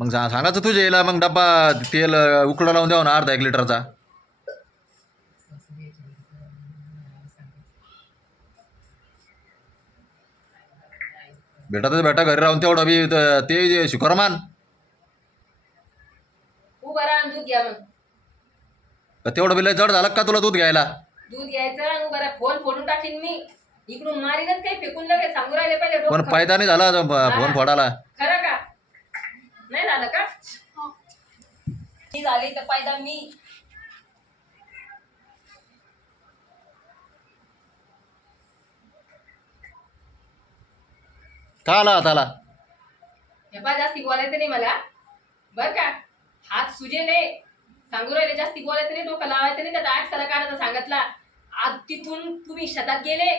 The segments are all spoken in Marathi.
मग सांगायचं तुझ्या यायला मग डब्बा तेल उकळा लावून द्यावं ना अर्धा 1 लिटरचा. भेटा भेटा घरी राहून तेवढं बी ते शुक्रमान उभं राहा आणि दूध घ्या. मग तेवढं बिल जड झालं का तुला दूध घ्यायला? दूध घ्यायचं आणि उभं राहा. फोन फोडून टाकीन मी इकडून, मारीनच काही फेकून लगेच. सांगू राहिले पहिले पण डोकं. फायदा नाही झाला फोन फोडायला. खरं का? नाही झालं का? झाली तर फायदा मी. का आला हाताला? हे पा जास्ती बोलायचं नाही मला बर का. हात सुजेले सांगू राहिले. जास्ती बोलायचं नाही, डोकं लावायचं नाही. त्याचा आठ सरा काढायचा सांगितला. आज तिथून तुम्ही शेतात गेले,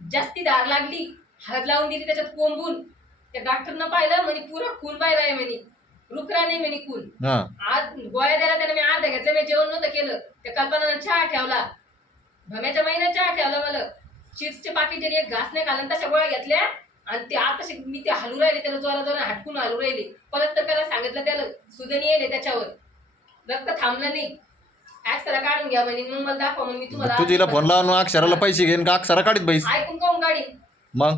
जास्ती धार लागली, हळद लावून दिली त्याच्यात कोंबून. त्या डॉक्टरनं पाहिलं म्हणे पुरा खून बाहेर आहे म्हणे, रुकरा नाही म्हणे खून. आज गोळ्या द्यायला त्याने मी अर्धा घेतलं. मी जेवण नव्हतं केलं. त्या कल्पनानं चहा ठेवला, भम्याच्या महिन्यात चहा ठेवला. मला चिप्सचे पाकिट एक घास नाही खाल्लं, तशा गोळ्या घेतल्या. आणि ते आता मी ते हलू राहिले, त्याला जोरा जोरा हटकून हलू राहिले. परत तर त्याला सांगितलं, त्याला सुजन येईल त्याच्यावर, रक्त थांबलं नाही. अक्षरा काढून घ्या म्हणे, मग मला दाखवा म्हणे. मी तुम्हाला तुझीला फोन लावून अक्षराला पैसे घेईन का अक्षरा काढीत बाईस? ऐकून काऊन काढीन? मग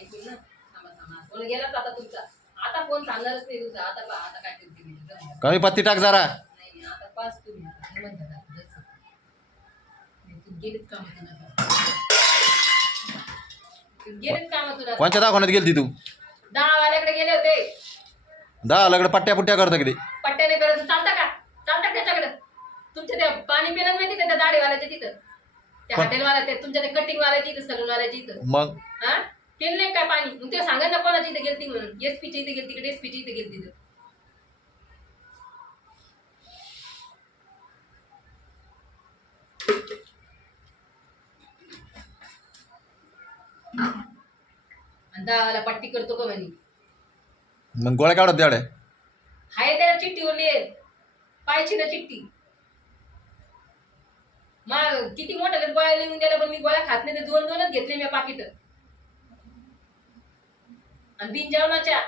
ऐकून ना. थांबा थांबा, फोन गेलाच आता तुमचा. आता फोन सांगणारच नाही तुमचा. आता पहा आता काय करते मी. कमी पत्ती टाक जरा. नाही आता पाच तुम्ही म्हणता तू गेलीच कामातून. गेलीच कामातून. कोणत्या दवाखान्यात गेलती तू? 10 वाल्याकडे गेले होते. 10 लगड पट्ट्या पुट्ट्या करता किती? पट्ट्याने करायचं चालतं का? चालतं त्याच्याकडे? तुमच्या त्या पाणी पिलं माहिती त्या दाढीवाल्याच्या तिथं, त्या हॉटेलवाल्या, ते तुमच्या ते कटिंग वाल्याच्या इथं, सलून वाल्याच्या इथं. मग हा पिलं नाही काय पाणी? मग ते सांगा ना कोणाच्या इथे गेलती म्हणून. एसपीच्या इथे गेलती तिकडे, एसपीच्या इथे गेलती तिथं. आणि 10 वाला पट्टी करतो का म्हणे. मग गोळ्या काढत द्याड्या. हाय त्याला चिठ्ठीवर लिहिल, पायची ना चिठ्ठी. मग किती मोठ्या गोळ्या लिहून द्यायला, पण मी गोळ्या खात नाही. ते 2-2च घेतले मी पाकिट. आणि बिन जेवणाच्या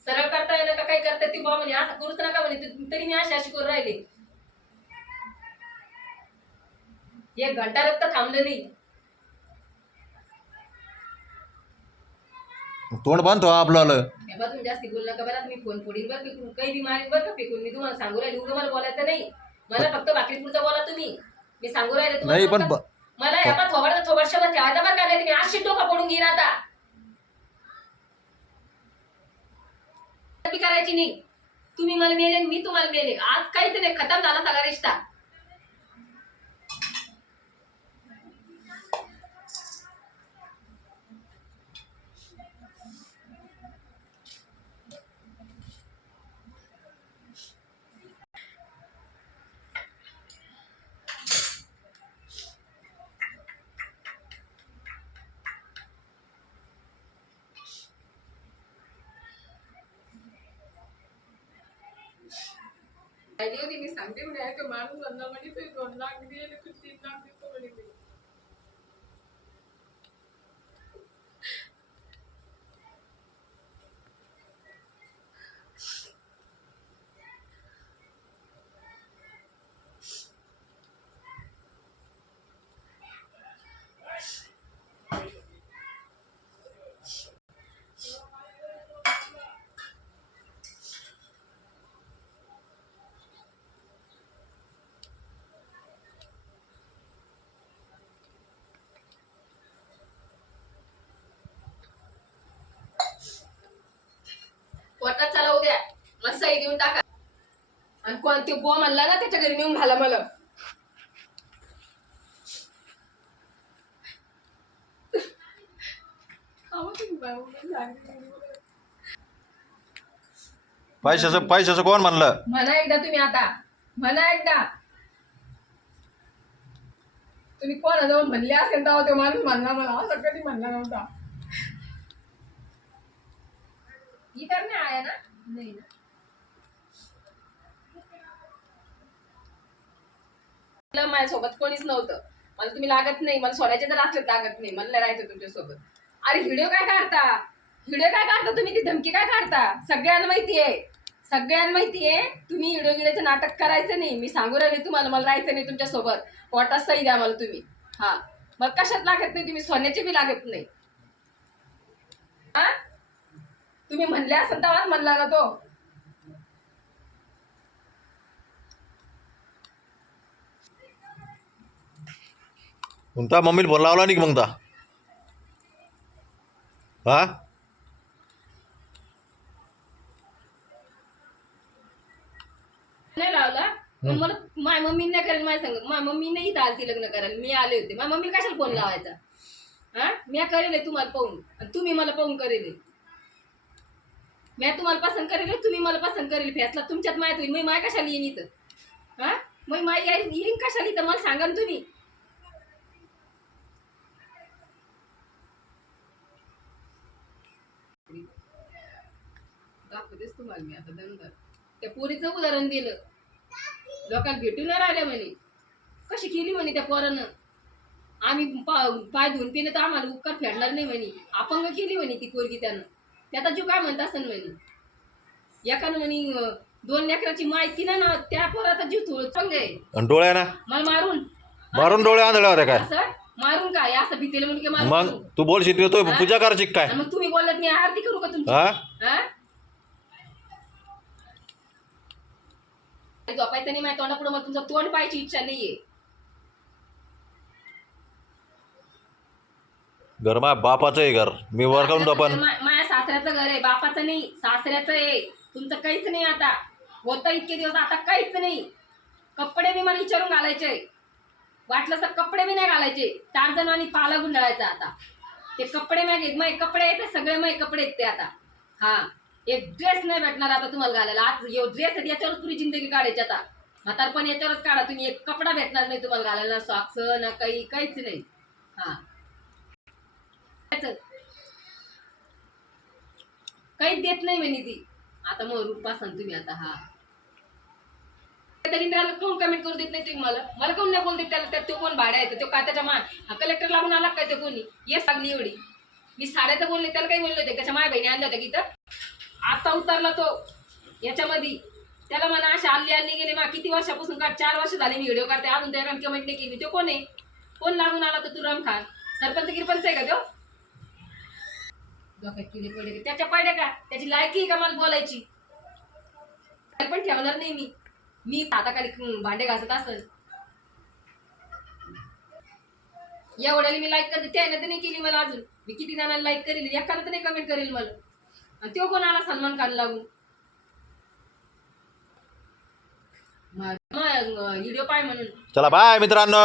सरळ करता येणं का काही करता ती बा म्हणे, असं करूच नका म्हणे. तरी मी अशी करून राहिले. 1 घंटा रक्त थांबलं नाही. तोंड बांधतो आपलं. बा तुम्ही जास्ती बोल नका बरं. मी फोन फोडीन बरं, फेकून काही बी मारीन बरं का फेकून. मी तुम्हाला सांगू राहिले, उगं मला बोलायचं नाही. मला फक्त भाकरी पुरता बोला तुम्ही. मी सांगू राहिले नाही पण तुम्हाला. मला यापा थोबड शब्द ठेवायचा बरं का. नाही मी आज डोका पडून घेईन आता. करायची नाही. तुम्ही मला मेले, मी तुम्हाला मेले. आज काहीच नाही, खतम झाला सगळा रिश्ता. मी सांगते म्हणे, माणूस धंदा म्हणे 2 लाख दिले, 3 लाख देतो म्हणे. पोटात चालवू द्या, मग सही देऊन टाका. आणि कोणती बॉ म्हणला ना त्याच्या घरी नेऊन घाला मला. पैशाचं कोण म्हणलं? म्हणा एकदा तुम्ही, आता म्हणा एकदा. तुम्ही कोणाजवळ म्हणले असेल तेव्हा तो माणूस म्हणला मला. असं कधी म्हणला नव्हता. इतर नाही आहे ना? नाही ना. माझ्यासोबत कोणीच नव्हतं. मला तुम्ही लागत नाही. मला सोडायचे जर असले लागत नाही. मला राहायचं तुमच्यासोबत. अरे व्हिडिओ काय काढता? व्हिडिओ काय काढता तुम्ही? ती धमकी काय काढता? सगळ्यांना माहिती आहे, सगळ्यांना माहिती आहे तुम्ही व्हिडिओ गिडिओचं नाटक करायचं नाही. मी सांगू राहिले तुम्हाला, मला राहायचं नाही तुमच्यासोबत. पोटात सही द्या मला तुम्ही. हा, मग कशात लागत नाही तुम्ही? सोन्याची बी लागत नाही. हा, तुम्ही म्हणले असं तेव्हाच म्हणला ना तो. तुमचा मम्मीला फोन लावला नाही की मग ता हा नाही लावला. मग मला माझ्या मम्मी नाही करेल. माझ्या सांग माझ्या मम्मी नाही इथं आलती लग्न करायला. मी आले होते. माझ्या मम्मी कशाला फोन लावायचा? हा, मी करेल तुम्हाला पाहून आणि तुम्ही मला पाहून करेल. मी तुम्हाला पसंत करेल, तुम्ही मला पसंत करेल. फॅसला तुमच्यात माहित होईल. मी माय कशाला येईन इथं? हा, मग माय येईन कशाला इथं? मला सांगा ना तुम्ही. दाखवतेच तुम्हाला मी आता दंगर. त्या पोरीचं उदाहरण दिलं. लोकांना भेटून नाही राहिल्या म्हणे. कशी केली म्हणे त्या पोरानं. आम्ही पाय धुवून पिले तर आम्हाला उपकार फेडणार नाही म्हणे. अपंग केली म्हणे ती पोरगी त्यानं. त्याचा जीव काय म्हणत असेल म्हणे. एकानं म्हणे 2 लेकराची माहिती ना, त्या पोराचा जीव थोडं चांग आहे. आणि डोळ्या ना मला मारून मारून डोळे आंधळे होते काय? असं मारून काय असं भीतीला म्हणून मग मारून. तू बोलशील तो पूजा करायची काय? मग तुम्ही बोलत नाही आरती करू का तुमची? हा, हा, झोपायचं नाही माझ्या तोंडापुढे. मला तुमचं तोंड पाहायची इच्छा नाहीये. घर माझ्या बापाचं आहे घर. मी वर काढून पण माझ्या सासऱ्याचं घर आहे, बापाचं नाही. सासऱ्याचं आहे. तुमचं काहीच नाही आता. होतं इतके दिवस, आता काहीच नाही. कपडे बी मला विचारून घालायचे. वाटलं तर कपडे बी नाही घालायचे. 4 जण आणि पाला गुंडाळायचा आता. ते कपडे नाही, मग कपडे येते सगळे, मग कपडे आहेत ते आता. हा, एक ड्रेस नाही भेटणार आता तुम्हाला घालायला. आज ड्रेस आहे याच्यावरच पुरी जिंदगी काढायची आता. म्हातारपण याच्यावरच काढा तुम्ही. एक कपडा भेटणार नाही तुम्हाला घालायला. सॉक्स ना काहीच नाही. हा, काहीच देत नाही म्हणे ती. आता मग रूपा सांग तुम्ही आता. हा, इंद्राला कोण कमेंट करू देत नाही तुम्ही? मला कोण नाही बोलते त्याला? तो कोण भाड्या येतो? तो काय त्याच्या कलेक्टर लागून आला काय? ते कोणी ये सांगली एवढी. मी साड्याचं बोलले, त्याला काही बोलले होते? त्याच्या माय बहिणी आणल्या होत्या की इथं. आता उतरला तो याच्यामध्ये. त्याला म्हणा अशा आल्ली गेले. मा किती वर्षापासून 4 वर्ष झाले मी व्हिडिओ काढते, अजून त्या कमेंट नाही केली. तो कोण आहे? कोण लागून आला? तर तुराम खान सरपंच गिरपंच आहे का तो? डोक्यात किती पडे त्याच्या पडे का? त्याची लायकी आहे का मला बोलायची? पण ठेवणार नाही मी हाताखाली भांडे घासत असेल. एवढ्याला मी लाईक करते, त्याने तर नाही केली मला अजून. मी किती जणांना लाईक करेल, एखादा तर नाही कमेंट करेल मला. आणि तो कोण आला सलमान खान लागून? व्हिडिओ पाय म्हणून. चला बाय मित्रांनो.